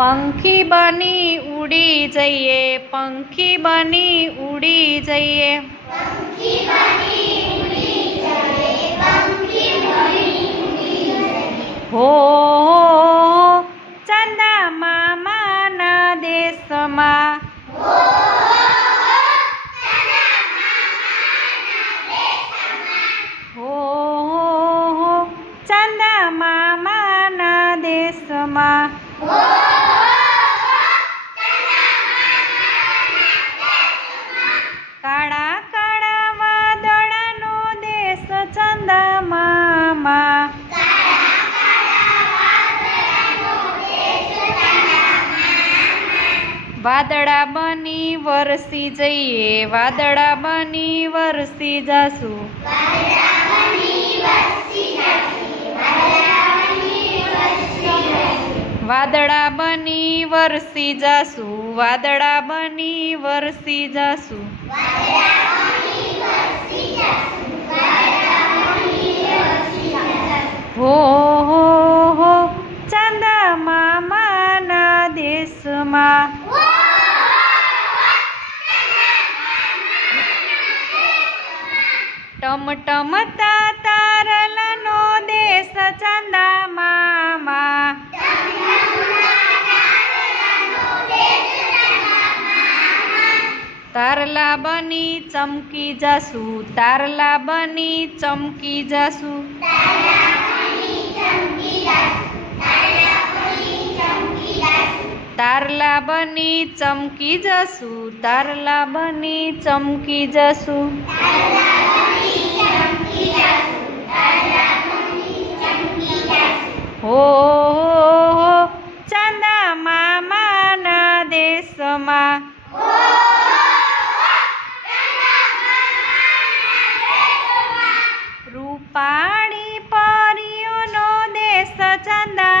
પંખી બની ઉડી જઈએ પંખી બની ઉડી જઈએ હો હો, હો, ચંદા મામાના દેશમાં હો હો, હો, ચંદા મામાના દેશમાં વાદળા બની વરસી જઈએ, વાદળા બની વરસી જાશું. વાદળા બની વરસી જાશું, વાદળા બની વરસી જાશું. હો દેશમાં ટમટમતા તારલાનો દેશ ચંદા મામા તારલા બની ચમકી જાશું તારલા બની ચમકી જાશું તારલા બની ચમકી જશું તારલા બની ચમકી જશું હો હો, હો ચંદા મામાના દેશમાં. રૂપાણી પરિયોનો દેશ ચંદા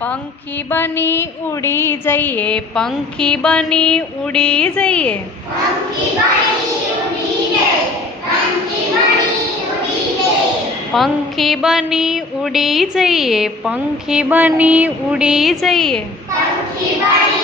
पंखी बनी उड़ी जाइए पंखी बनी उड़ी जाइए। पंखी बनी उड़ी जाइए पंखी बनी उड़ी जाइए। पंखी बनी